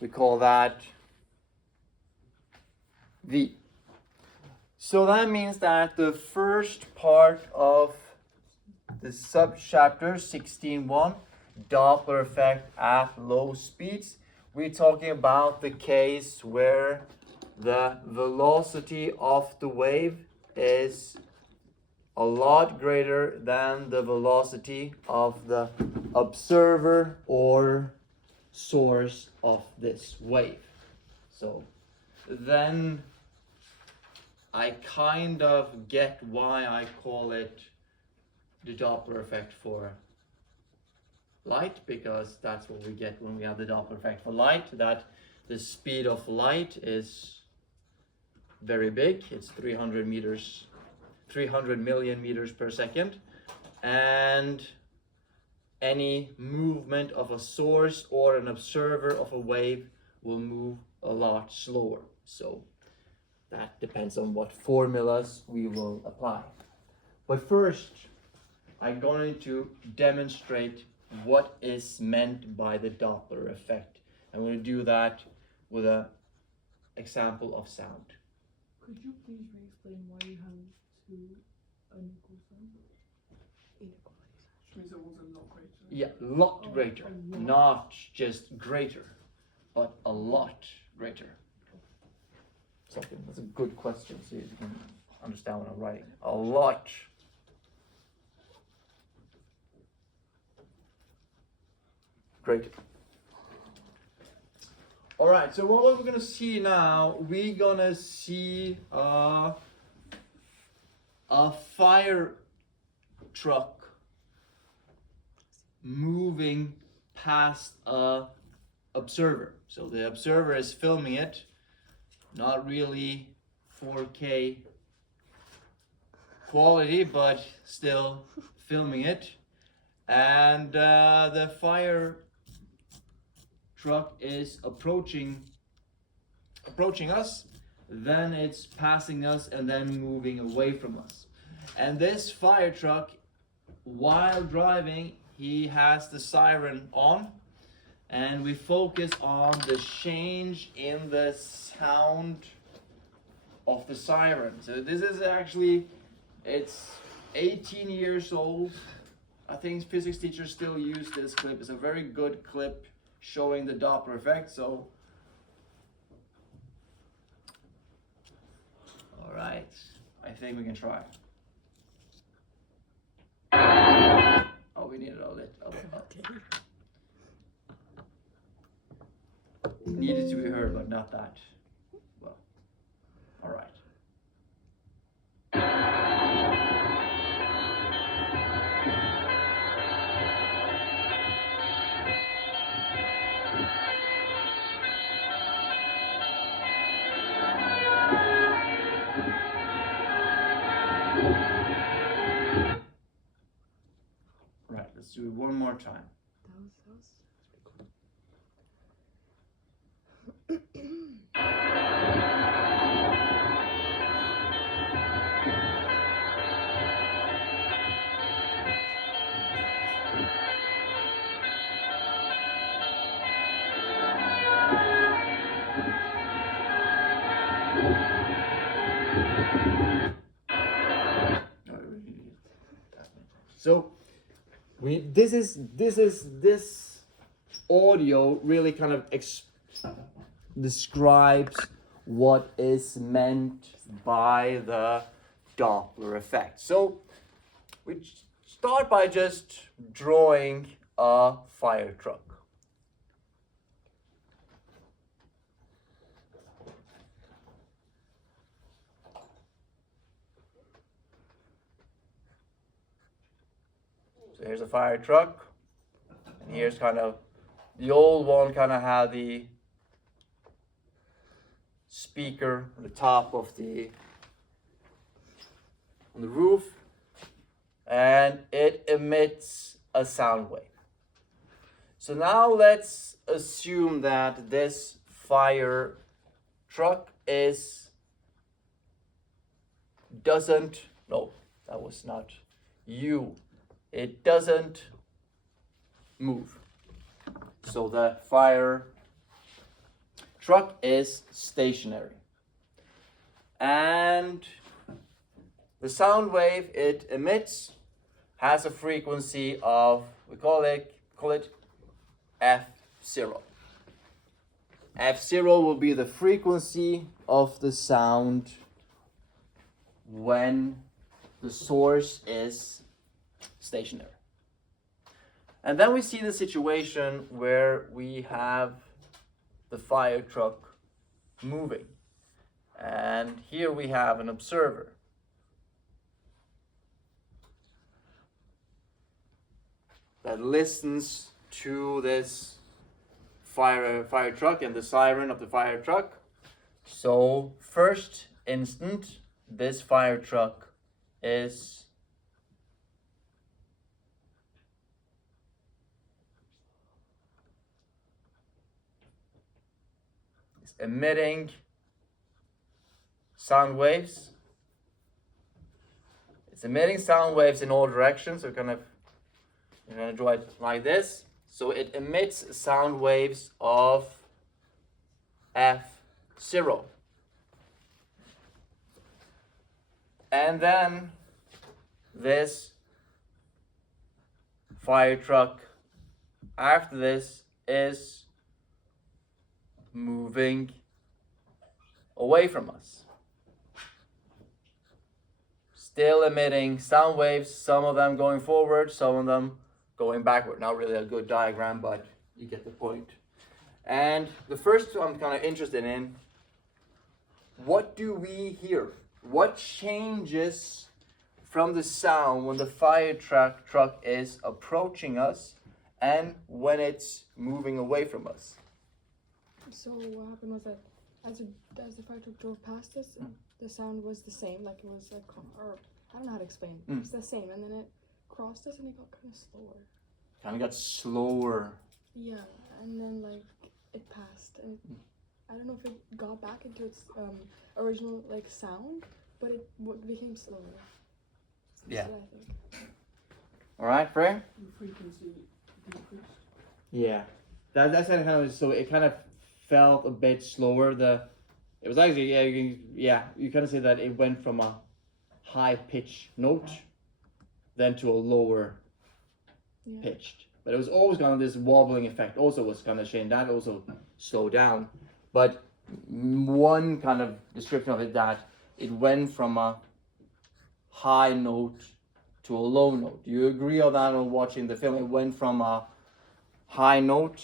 We call that V. So that means that the first part of the subchapter 16.1, Doppler effect at low speeds, we're talking about the case where the velocity of the wave is a lot greater than the velocity of the observer or source of this wave. So then I kind of get why I call it the Doppler effect for light, because that's what we get when we have the Doppler effect for light, that the speed of light is very big. It's 300 million meters per second, and any movement of a source or an observer of a wave will move a lot slower. So that depends on what formulas we will apply. But first, I'm going to demonstrate what is meant by the Doppler effect. I'm going to do that with an example of sound. Could you please re-explain why you have two unequal signs? Which means it was a lot greater. Yeah, lot greater. Not just greater, but a lot greater. Something, that's a good question, so you can understand what I'm writing. A lot. Greater. All right, so what we're gonna see now, we're gonna see a fire truck moving past a observer. So the observer is filming it, not really 4K quality, but still filming it. And the fire truck is approaching us, then it's passing us and then moving away from us. And this fire truck, while driving, he has the siren on, and we focus on the change in the sound of the siren. So this is actually, it's 18 years old. I think physics teachers still use this clip. It's a very good clip showing the Doppler effect. So, all right, I think we can try. Oh, we need it a little. Needed to be heard, but not that well. All right. Right, let's do it one more time. So this audio really kind of describes what is meant by the Doppler effect. So we start by just drawing a fire truck. So here's a fire truck, and here's kind of the old one, kind of had the speaker on the top of on the roof, and it emits a sound wave. So now let's assume that this fire truck doesn't move. So the fire truck is stationary. And the sound wave it emits has a frequency of, we call it F0. F0 will be the frequency of the sound when the source is stationary. And then we see the situation where we have the fire truck moving. And here we have an observer. That listens to this fire truck and the siren of the fire truck. So first instant, this fire truck is emitting sound waves. It's emitting sound waves in all directions. So we're gonna draw it like this. So it emits sound waves of F0. And then this fire truck after this is moving away from us. Still emitting sound waves, some of them going forward, some of them going backward. Not really a good diagram, but you get the point. And the first I'm kind of interested in, what do we hear? What changes from the sound when the fire truck is approaching us and when it's moving away from us? So what happened was that as the fire truck drove past us, the sound was the same, like it was like, or I don't know how to explain. It's the same, and then it crossed us and it got kind of slower. Kind of got slower. Yeah, and then like it passed, and I don't know if it got back into its original like sound, but it became slower. Yeah. That's what I think. All right, Frey? The frequency decreased. Yeah. That's kind of, so it kind of felt a bit slower. It was actually, you kind of say that it went from a high pitch note then to a lower pitched. But it was always kind of this wobbling effect also was kind of changing. That also slowed down. But one kind of description of it, that it went from a high note to a low note. Do you agree on that on watching the film? It went from a high note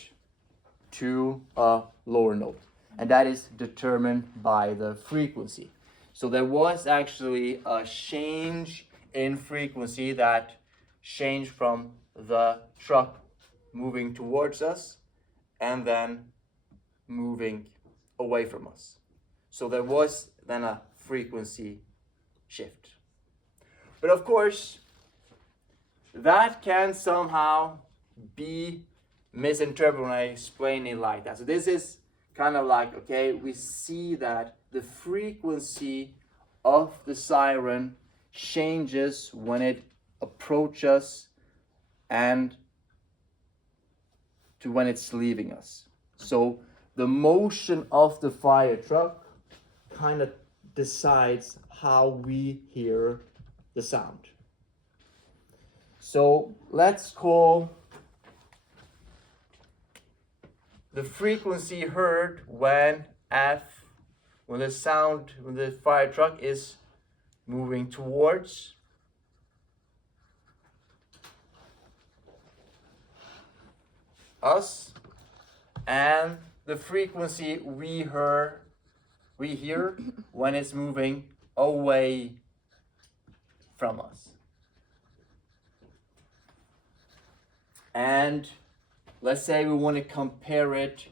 to a lower note. And that is determined by the frequency. So there was actually a change in frequency that changed from the truck moving towards us and then moving away from us. So there was then a frequency shift. But of course, that can somehow be misinterpreted when I explain it like that. So this is kind of like, okay, we see that the frequency of the siren changes when it approaches and to when it's leaving us. So the motion of the fire truck kind of decides how we hear the sound. So let's call the frequency heard when the fire truck is moving towards us, and the frequency we hear when it's moving away from us. And let's say we want to compare it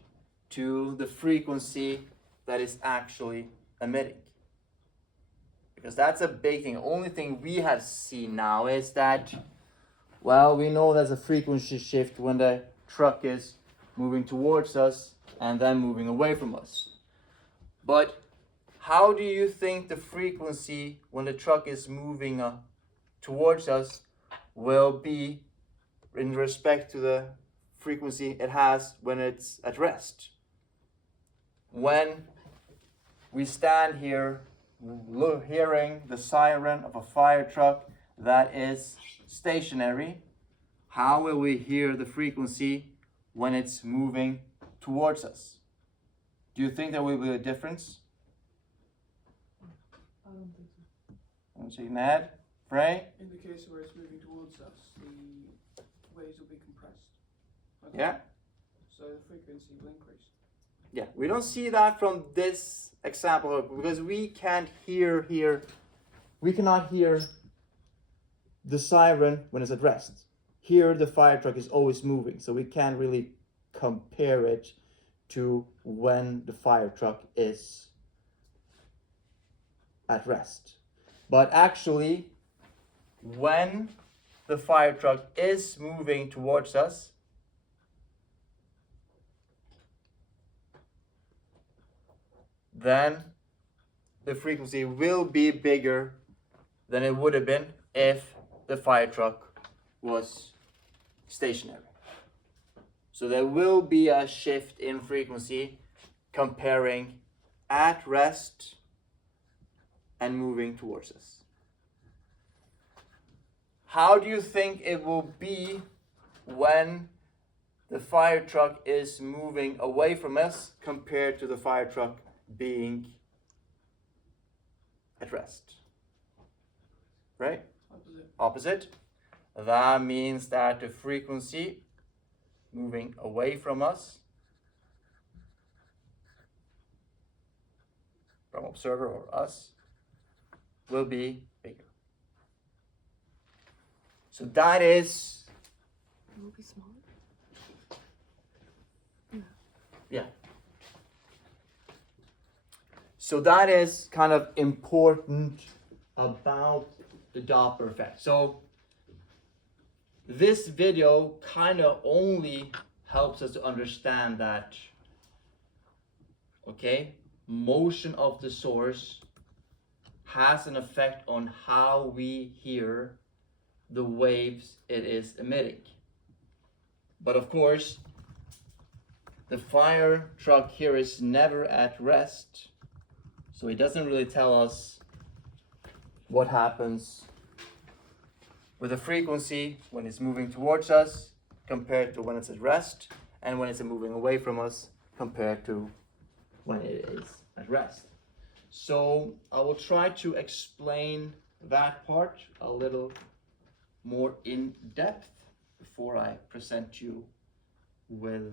to the frequency that is actually emitting. Because that's a big thing. The only thing we have seen now is that, well, we know there's a frequency shift when the truck is moving towards us and then moving away from us. But how do you think the frequency when the truck is moving towards us will be in respect to the frequency it has when it's at rest? when we stand here hearing the siren of a fire truck that is stationary, how will we hear the frequency when it's moving towards us? Do you think there will be a difference? I don't think so. Don't you, Ned? Frey? In the case where it's moving towards us, the waves will be compressed. Okay. Yeah? So the frequency will increase. Yeah, we don't see that from this example because we can't hear here. We cannot hear the siren when it's at rest. Here the fire truck is always moving, so we can't really compare it to when the fire truck is at rest. But actually, when the fire truck is moving towards us, then the frequency will be bigger than it would have been if the fire truck was stationary. So there will be a shift in frequency comparing at rest and moving towards us. How do you think it will be when the fire truck is moving away from us compared to the fire truck being at rest? Right? Opposite. That means that the frequency moving away from us, from observer or us, will be bigger. So that is, It will be smaller. yeah. So that is kind of important about the Doppler effect. So this video kind of only helps us to understand that, okay, motion of the source has an effect on how we hear the waves it is emitting. But of course, the fire truck here is never at rest, so it doesn't really tell us what happens with the frequency when it's moving towards us compared to when it's at rest, and when it's moving away from us compared to when it is at rest. So I will try to explain that part a little more in depth before I present you with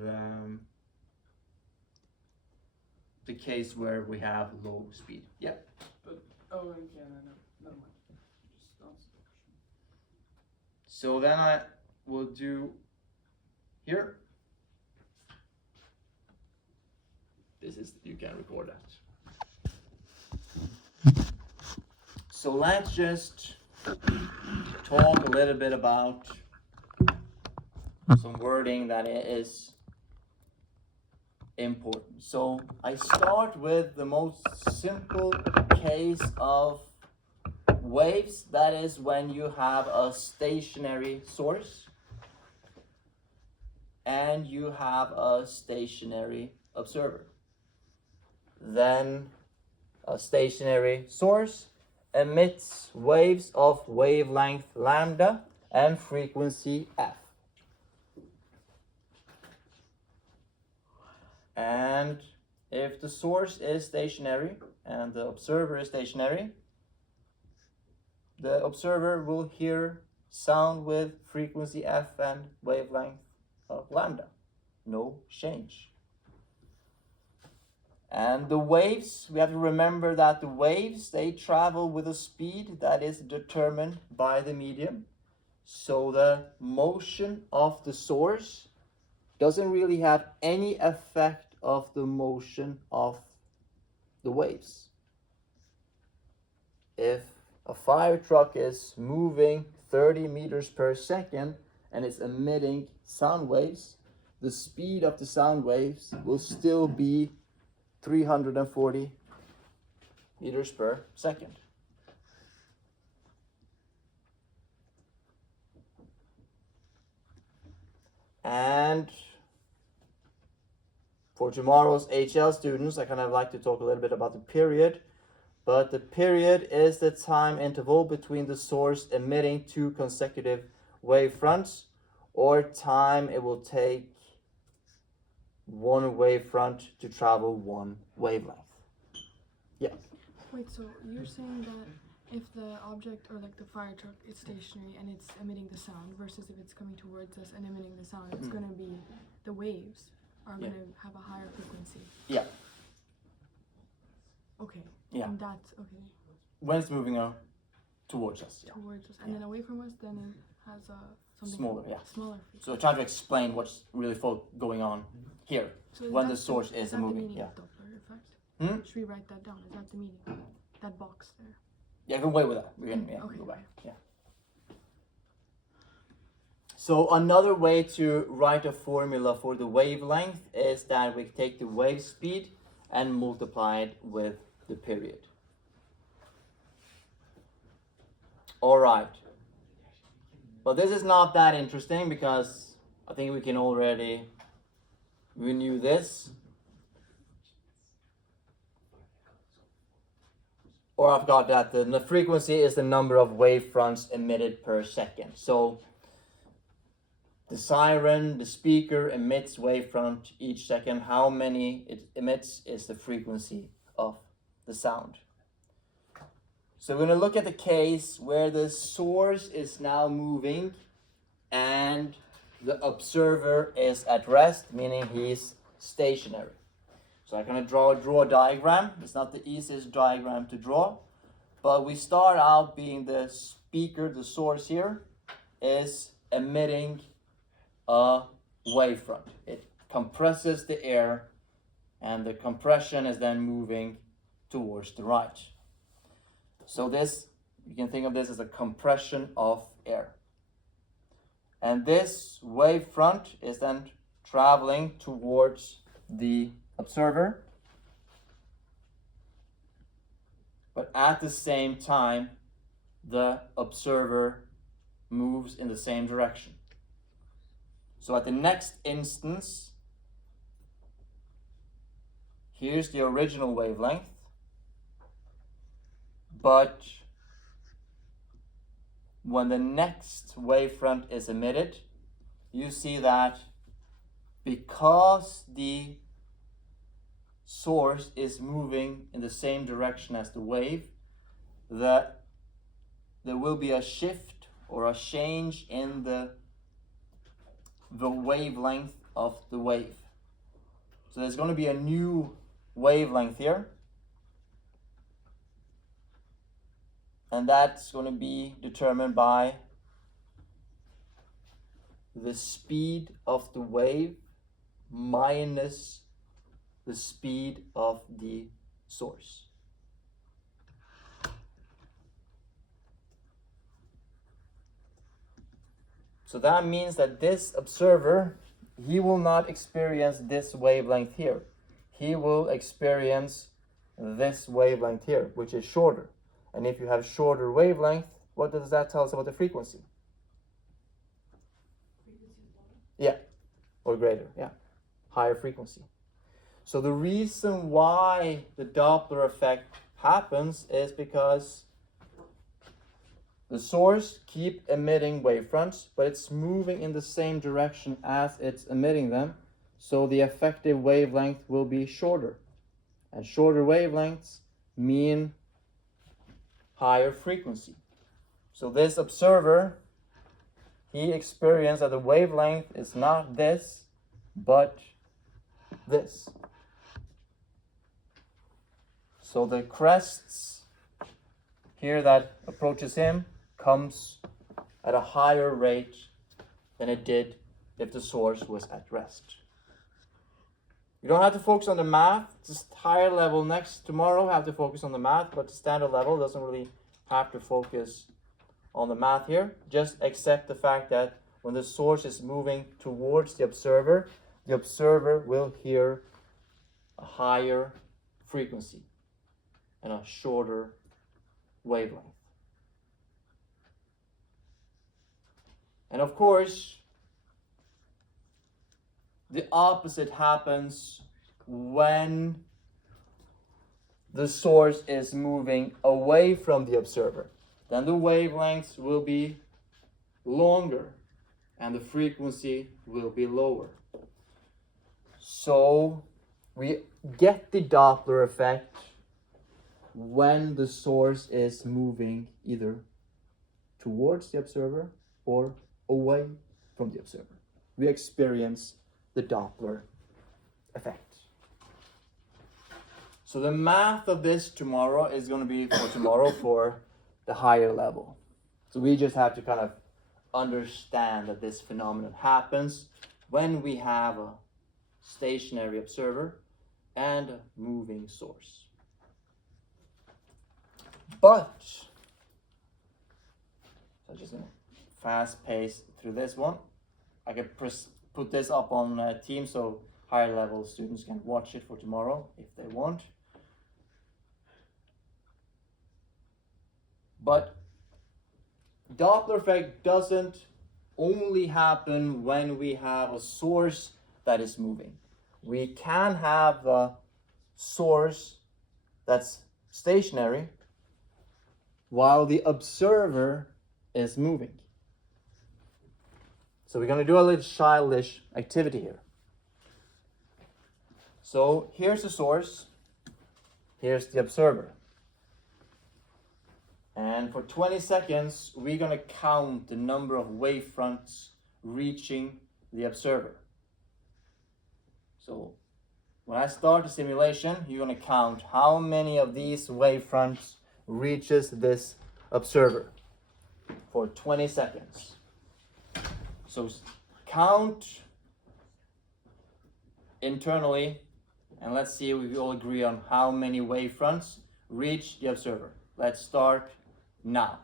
the case where we have low speed. Yep. But, oh, yeah, no, never mind. Just answer the question. So then I will do here. This is, you can record that. So let's just talk a little bit about some wording that is important. So I start with the most simple case of waves, that is when you have a stationary source and you have a stationary observer. Then a stationary source emits waves of wavelength lambda and frequency f. And if the source is stationary and the observer is stationary, the observer will hear sound with frequency f and wavelength of lambda. No change. And the waves, we have to remember that the waves, they travel with a speed that is determined by the medium. So the motion of the source doesn't really have any effect of the motion of the waves. If a fire truck is moving 30 meters per second and it's emitting sound waves, the speed of the sound waves will still be 340 meters per second. And For tomorrow's HL students, I kind of like to talk a little bit about the period. But the period is the time interval between the source emitting 2 consecutive wave fronts, or time it will take one wave front to travel one wavelength. Yeah. Wait, so you're saying that if the object or like the fire truck is stationary and it's emitting the sound versus if it's coming towards us and emitting the sound, it's going to be, the waves are going to have a higher frequency. Yeah. Okay. Yeah. And that's, okay, When it's moving towards us. Yeah. towards us. And then away from us, then it has something Smaller, yeah. smaller frequency. So trying to explain what's really going on here So when the that source is that moving. the meaning Yeah. of Doppler effect? Hmm? Should we write that down? Is that the meaning? That box there. Yeah, go away with that. We can Okay. go back. Yeah. So another way to write a formula for the wavelength is that we take the wave speed and multiply it with the period. All right. But this is not that interesting because I think we knew this. Or I've got that the frequency is the number of wave fronts emitted per second. So the siren, the speaker emits wave front each second. How many it emits is the frequency of the sound. So we're going to look at the case where the source is now moving and the observer is at rest, meaning he's stationary. So I'm going to draw a diagram. It's not the easiest diagram to draw, but we start out being the speaker, the source here, is emitting a wavefront. It compresses the air, and the compression is then moving towards the right. So this, you can think of this as a compression of air. And this wavefront is then traveling towards the observer, but at the same time the observer moves in the same direction. So at the next instance, here's the original wavelength, but when the next wavefront is emitted, you see that because the source is moving in the same direction as the wave, that there will be a shift or a change in the wavelength of the wave. So there's going to be a new wavelength here, and that's going to be determined by the speed of the wave minus the speed of the source. So that means that this observer, he will not experience this wavelength here. He will experience this wavelength here, which is shorter. And if you have shorter wavelength, what does that tell us about the frequency? Yeah, or greater, yeah, higher frequency. So the reason why the Doppler effect happens is because the source keeps emitting wavefronts, but it's moving in the same direction as it's emitting them. So the effective wavelength will be shorter. And shorter wavelengths mean higher frequency. So this observer, he experienced that the wavelength is not this, but this. So the crests here that approaches him comes at a higher rate than it did if the source was at rest. You don't have to focus on the math, just higher level. Next tomorrow have to focus on the math, but the standard level doesn't really have to focus on the math here. Just accept the fact that when the source is moving towards the observer will hear a higher frequency and a shorter wavelength. And of course, the opposite happens when the source is moving away from the observer. Then the wavelengths will be longer and the frequency will be lower. So we get the Doppler effect when the source is moving either towards the observer or away from the observer. We experience the Doppler effect. So the math of this tomorrow is going to be for tomorrow for the higher level. So we just have to kind of understand that this phenomenon happens when we have a stationary observer and a moving source. But, so I'm just going to fast pace through this one. I can put this up on Teams so higher level students can watch it for tomorrow if they want. But Doppler effect doesn't only happen when we have a source that is moving. We can have a source that's stationary while the observer is moving. So we're going to do a little childish activity here. So here's the source, here's the observer. And for 20 seconds, we're going to count the number of wavefronts reaching the observer. So when I start the simulation, you're going to count how many of these wavefronts reaches this observer for 20 seconds. So count internally, and let's see if we all agree on how many wavefronts reach the observer. Let's start now.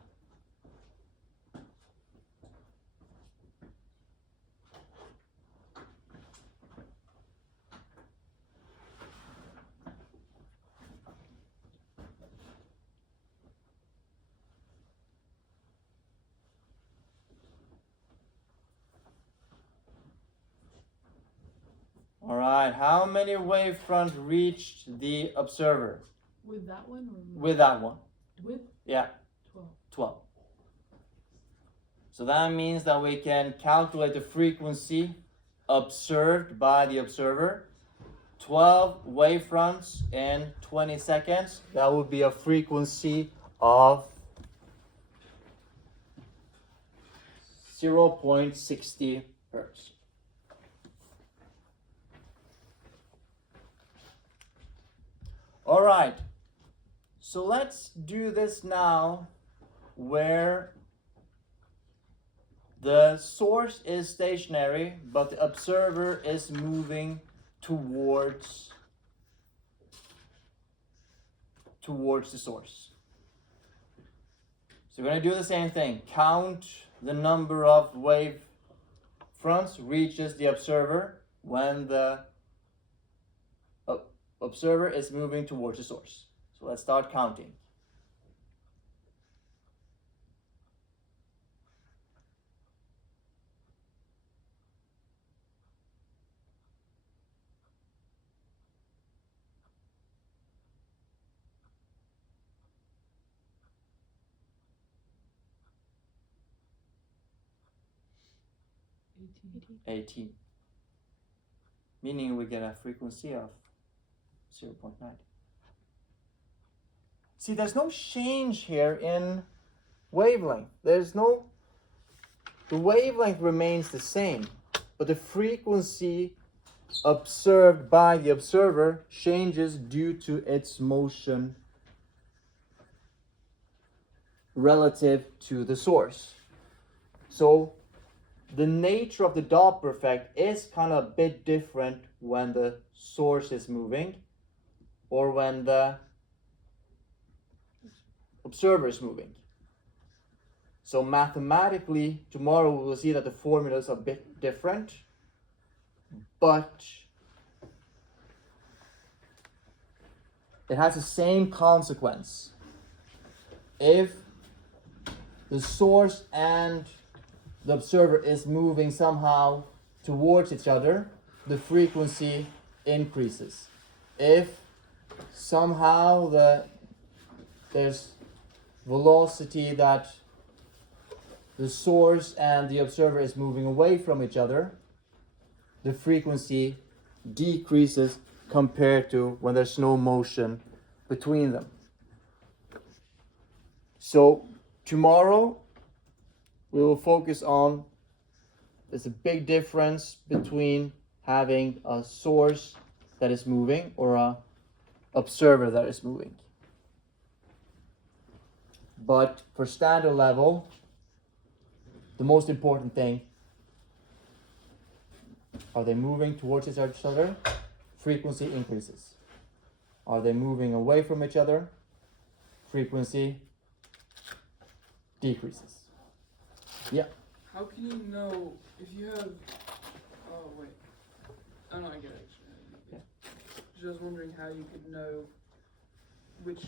All right, how many wavefront reached the observer? With that one or With that one. with Yeah, 12? 12. So that means that we can calculate the frequency observed by the observer. 12 wavefronts in 20 seconds. That would be a frequency of 0.60 hertz. All right, so let's do this now where the source is stationary, but the observer is moving towards the source. So we're going to do the same thing. Count the number of wave fronts reaches the observer when the observer is moving towards the source. So let's start counting. 18. Meaning we get a frequency of 0.9. See, there's no change here in wavelength. The wavelength remains the same, but the frequency observed by the observer changes due to its motion relative to the source. So the nature of the Doppler effect is kind of a bit different when the source is moving or when the observer is moving. So mathematically, tomorrow we will see that the formulas are a bit different, but it has the same consequence. If the source and the observer is moving somehow towards each other, the frequency increases. if somehow there's velocity that the source and the observer is moving away from each other, the frequency decreases compared to when there's no motion between them. So tomorrow we will focus on, there's a big difference between having a source that is moving or a observer that is moving. But for standard level, the most important thing, are they moving towards each other? Frequency increases. Are they moving away from each other? Frequency decreases. Yeah. How can you know if you have? Oh wait. Oh no, I get it. Yeah. I was wondering how you could know which,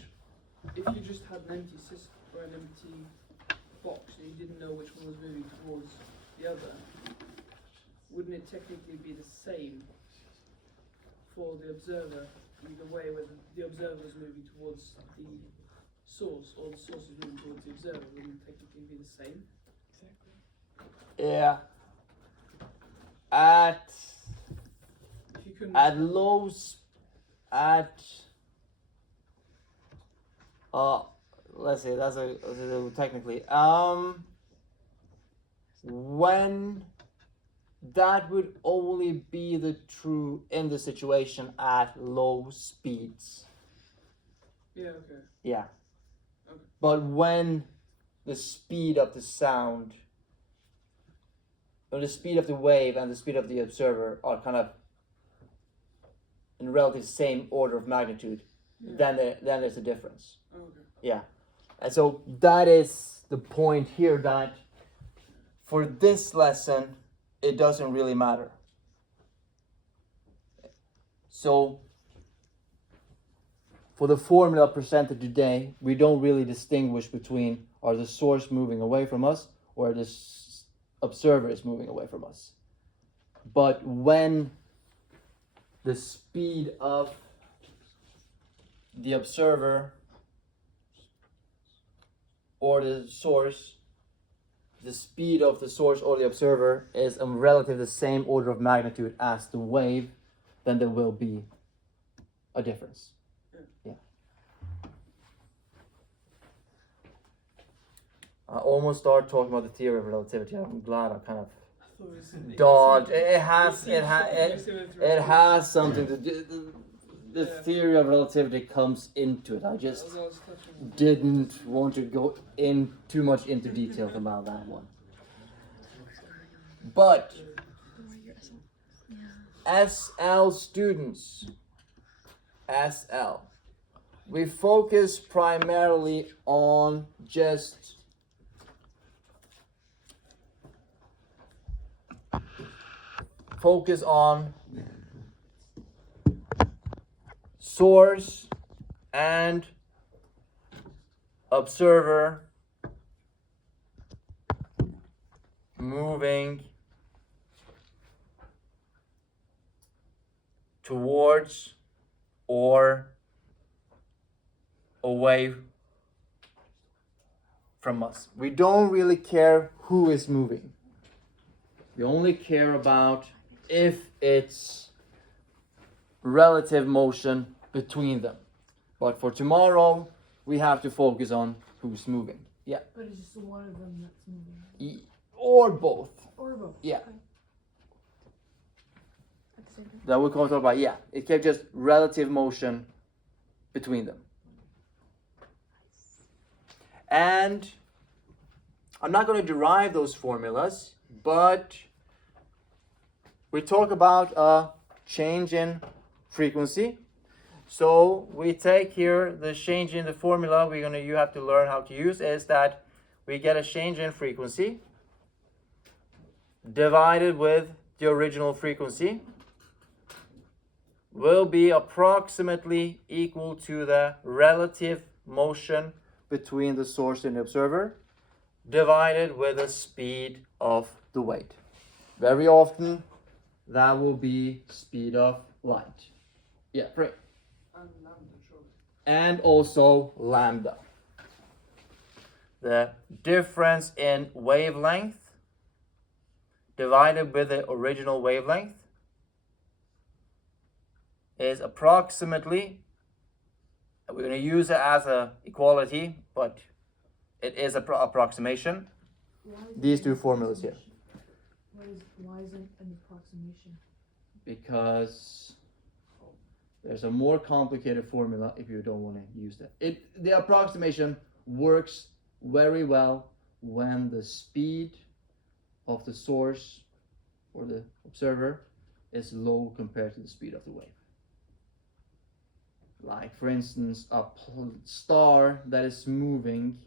if you just had an empty system or an empty box and you didn't know which one was moving towards the other, wouldn't it technically be the same for the observer either way, whether the observer is moving towards the source or the source is moving towards the observer? Wouldn't it technically be the same? Exactly. Yeah. At If you couldn't. Let's see, that's a little technically. When that would only be the true in the situation at low speeds. Yeah. Okay. Yeah. Okay. But when the speed of the sound, or the speed of the wave and the speed of the observer are kind of in relative same order of magnitude, Yeah. then there's a difference. Oh, okay. Yeah. And so that is the point here, that for this lesson, it doesn't really matter. So for the formula presented today, we don't really distinguish between, are the source moving away from us or the observer is moving away from us. But when the speed of the observer or the source, the speed of the source or the observer is in relative the same order of magnitude as the wave, then there will be a difference. Yeah. I almost started talking about the theory of relativity. I'm glad I kind of dodged. It has something to do. The theory of relativity comes into it. I just didn't want to go in too much into details about that one. But SL students, SL, we focus primarily on just source and observer moving towards or away from us. We don't really care who is moving. We only care about if it's relative motion between them. But for tomorrow, we have to focus on who's moving. Yeah. But it's just one of them that's moving. Or both. Or both. Yeah. Okay. At the same time. That we're going to talk about. Yeah. It can just relative motion between them. And I'm not going to derive those formulas, but we talk about a change in frequency. So we take here the change in the formula you have to learn how to use is that we get a change in frequency divided with the original frequency will be approximately equal to the relative motion between the source and the observer divided with the speed of the weight. Very often that will be speed of light. Yeah, great. And lambda, surely. and also lambda. The difference in wavelength divided by the original wavelength is approximately, we're going to use it as an equality, but it is an approximation. Why is it These an two formulas here. approximation? Why is it an approximation? Because there's a more complicated formula if you don't want to use that. The approximation works very well when the speed of the source or the observer is low compared to the speed of the wave. Like for instance, a star that is moving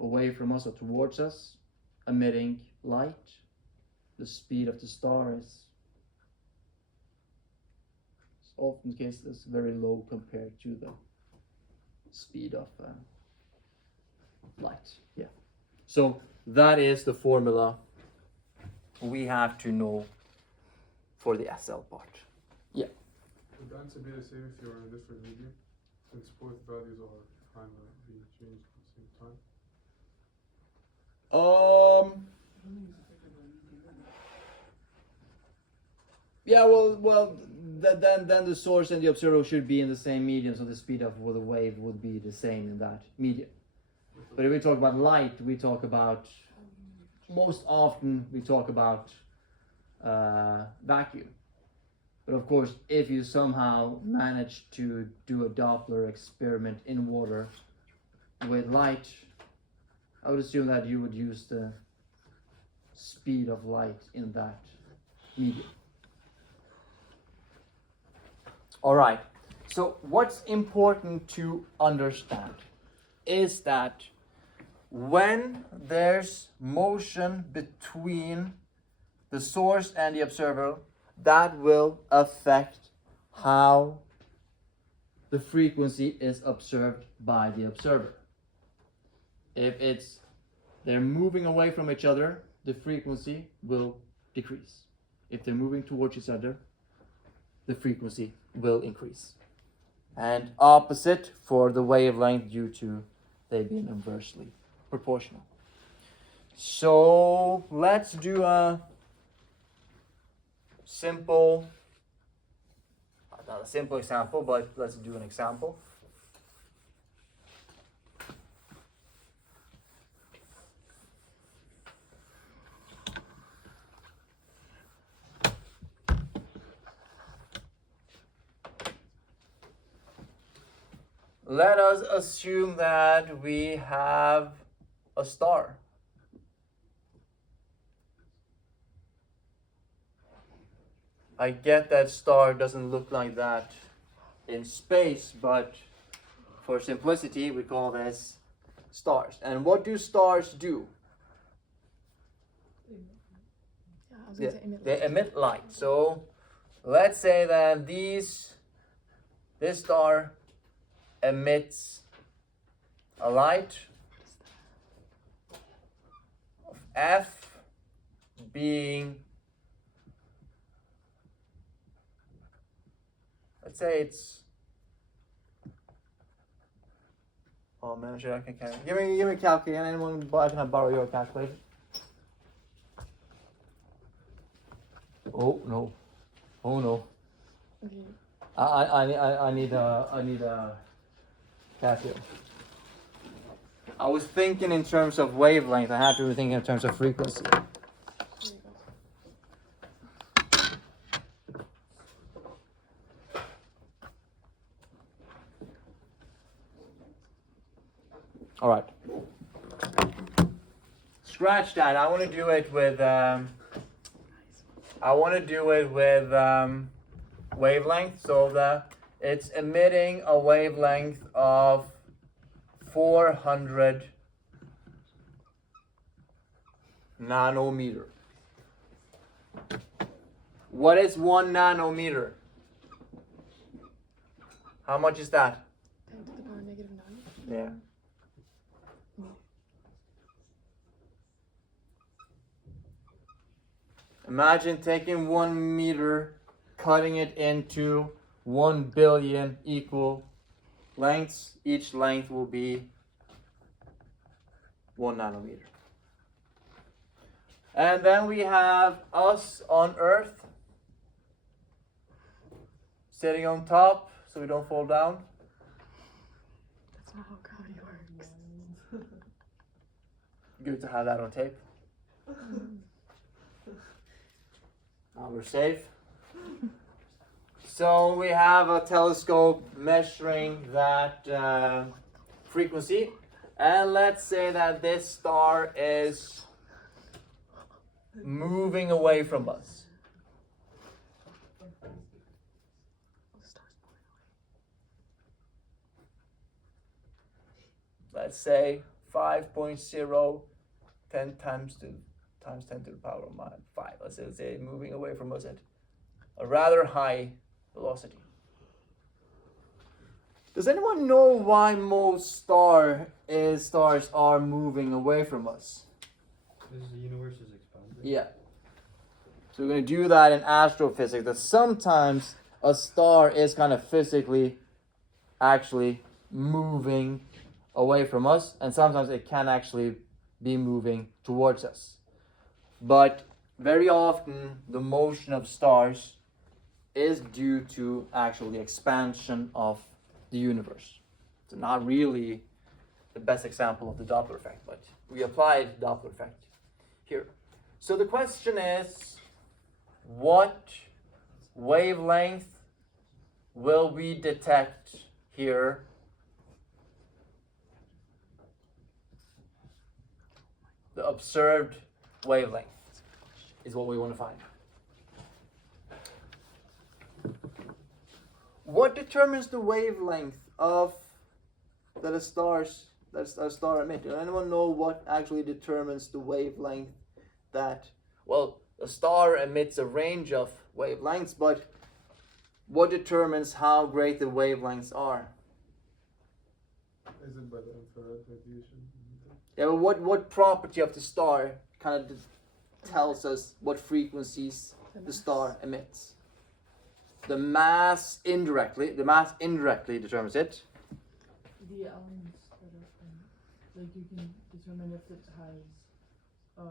away from us or towards us, emitting light. The speed of the star is often the case is very low compared to the speed of light. Yeah. So that is the formula we have to know for the SL part. Yeah. Would the answer be the same if you're in a different medium, since both values are kind of being changed at the same time? I don't think it's affected by medium. Yeah. Well. Then the source and the observer should be in the same medium, so the speed of the wave would be the same in that medium. But if we talk about light, we talk about most often we talk about vacuum. But of course, if you somehow manage to do a Doppler experiment in water with light, I would assume that you would use the speed of light in that medium. All right. So what's important to understand is that when there's motion between the source and the observer, that will affect how the frequency is observed by the observer. If they're moving away from each other, the frequency will decrease. If they're moving towards each other, the frequency will increase. And opposite for the wavelength due to they being inversely proportional. So let's do a simple, not a simple example, but let's do an example. Let us assume that we have a star. I get that star doesn't look like that in space, but for simplicity, we call this stars. And what do stars do? Yeah, I was gonna say emit They light. emit light. So let's say that this star emits a light of F being, let's say it's, oh man, sure I can calculate. Give me a calculator. Anyone, I can borrow your calculator. Oh no, oh no. Okay. I need a calculator. I was thinking in terms of wavelength. I had to think in terms of frequency. Here you go. All right. Scratch that. I want to do it with. Wavelength. So it's emitting a wavelength of 400 nanometer. What is 1 nanometer? How much is that? 10 to the power negative 9. Yeah. Imagine taking 1 meter, cutting it into 1 billion equal lengths. Each length will be 1 nanometer. And then we have us on Earth, sitting on top so we don't fall down. That's not how gravity works. Good to have that on tape. Now we're safe. So we have a telescope measuring that frequency, and let's say that this star is moving away from us. Let's say 5.0 10 times 10 to the power of 5. Let's say moving away from us at a rather high velocity. Does anyone know why most stars are moving away from us? Because the universe is expanding. Yeah. So we're going to do that in astrophysics, that sometimes a star is kind of physically actually moving away from us, and sometimes it can actually be moving towards us. But very often the motion of stars is due to actually expansion of the universe. So not really the best example of the Doppler effect, but we applied Doppler effect here. So the question is, what wavelength will we detect here the observed wavelength is what we want to find. What determines the wavelength of that a star emits? Does anyone know what actually determines the wavelength that, well, a star emits a range of wavelengths, but what determines how great the wavelengths are? Is it by the infrared radiation? Yeah, but what property of the star kind of tells us what frequencies the star emits? The mass indirectly determines it. The elements that are like you can determine if it has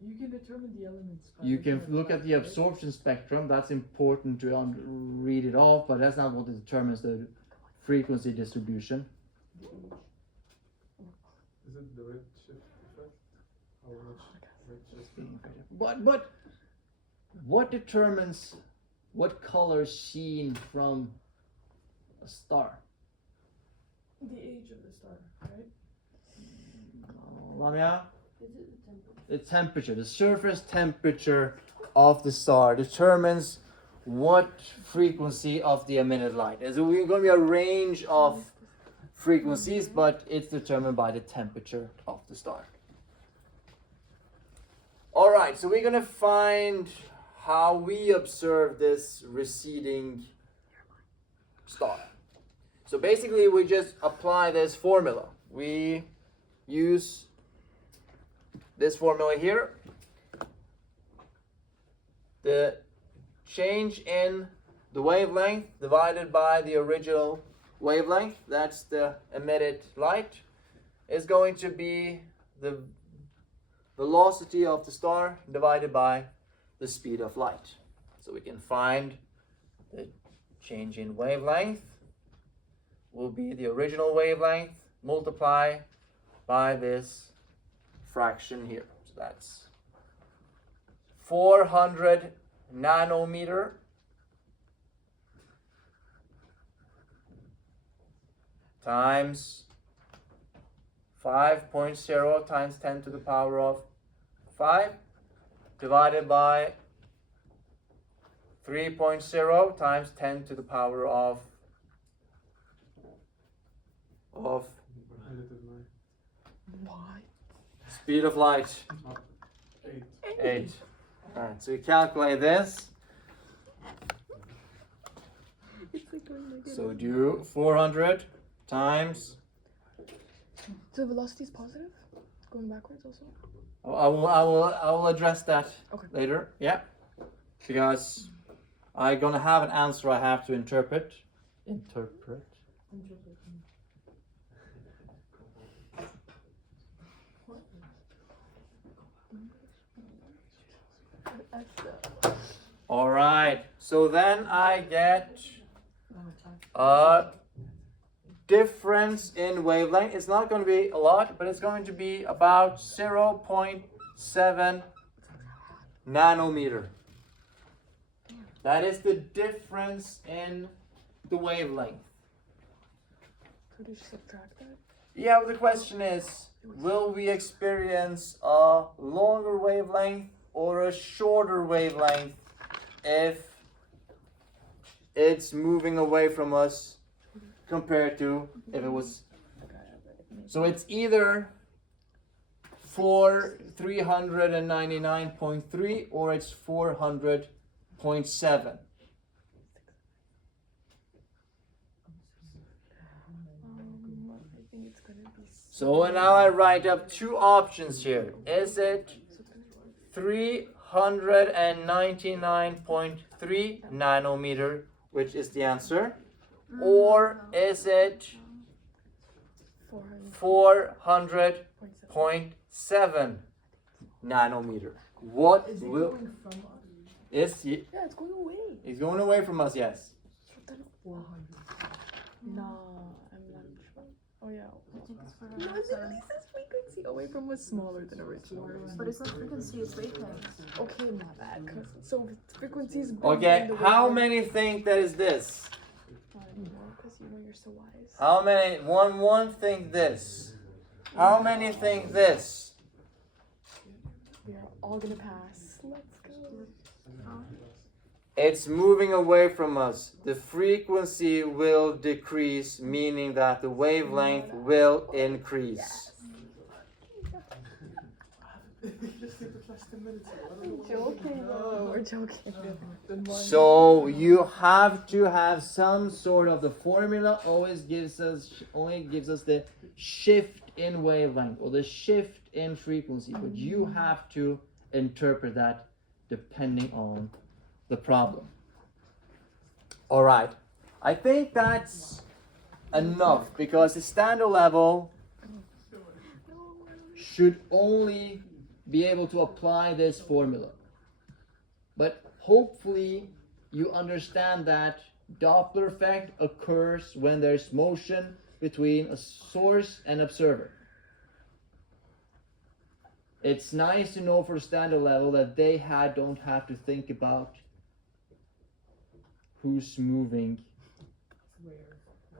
you can determine the elements by You looking can look at the light, right? absorption spectrum. That's important to read it off, but that's not what determines the frequency distribution. The age. Is it the redshift effect? How much redshift? But what determines what color is seen from a star? The age of the star, right? Lamia? Is it the temperature? The temperature, the surface temperature of the star determines what frequency of the emitted light. So we're going to be a range of frequencies, but it's determined by the temperature of the star. All right, so we're going to find how we observe this receding star. So basically, we just apply this formula. We use this formula here. The change in the wavelength divided by the original wavelength, that's the emitted light, is going to be the velocity of the star divided by the speed of light. So we can find the change in wavelength will be the original wavelength multiplied by this fraction here. So that's 400 nanometer times 5.0 times 10 to the power of 5 divided by 3.0 times 10 to the power of Negative 9. Why? speed of light. 8. 8. Alright, so we calculate this. It's like going negative. So do 400 times. So the velocity is positive? Going backwards also? I will address that Okay. later. Yeah, because I'm gonna have an answer I have to interpret. Interpret. All right. So then I get a difference in wavelength. It's not going to be a lot, but it's going to be about 0.7 nanometer. That is the difference in the wavelength. Could you subtract that? Yeah, but the question is, will we experience a longer wavelength or a shorter wavelength if it's moving away from us compared to if it was? So it's either 399.3 or it's 400.7. I think it's gonna be. So now I write up two options here. Is it 399.3 nanometer, which is the answer, or is it 400.7 nanometer? What Is it will going from us? is Yeah, it's going away. it's going away from us? Yes. 400. No, I'm not sure. Oh yeah. I think it's No, it literally says frequency away from was smaller than original. But it's not frequency, it's wavelength. Okay, my bad. So frequency is. Okay. How many think that is this? Because you know you're so wise. How many? One think this. How many think this? We are all gonna pass. Let's go. It's moving away from us. The frequency will decrease, meaning that the wavelength will increase. Just give the class 10 minutes. Joking. We're joking. So you have to have some sort of the formula only gives us the shift in wavelength or the shift in frequency, but you have to interpret that depending on the problem. All right, I think that's enough because the standard level should only be able to apply this formula. But hopefully you understand that Doppler effect occurs when there's motion between a source and observer. It's nice to know for the standard level that they don't have to think about who's moving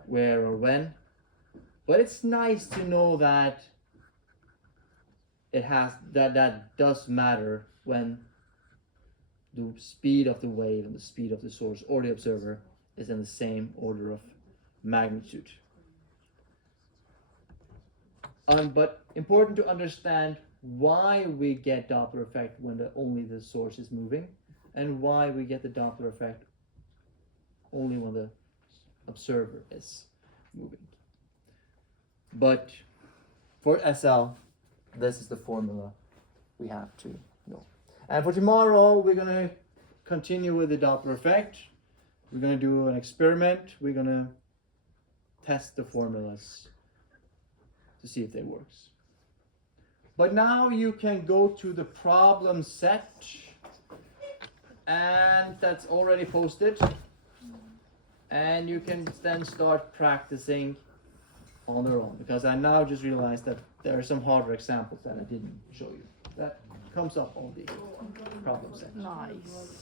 where or when. But it's nice to know that that does matter when the speed of the wave and the speed of the source or the observer is in the same order of magnitude. But important to understand why we get Doppler effect when only the source is moving, and why we get the Doppler effect only when the observer is moving. But for SL, this is the formula we have to know. And for tomorrow, we're going to continue with the Doppler effect. We're going to do an experiment. We're going to test the formulas to see if they works. But now you can go to the problem set, and that's already posted. And you can then start practicing on their own, because I now just realized that there are some harder examples that I didn't show you. That comes up on the problem set. Nice.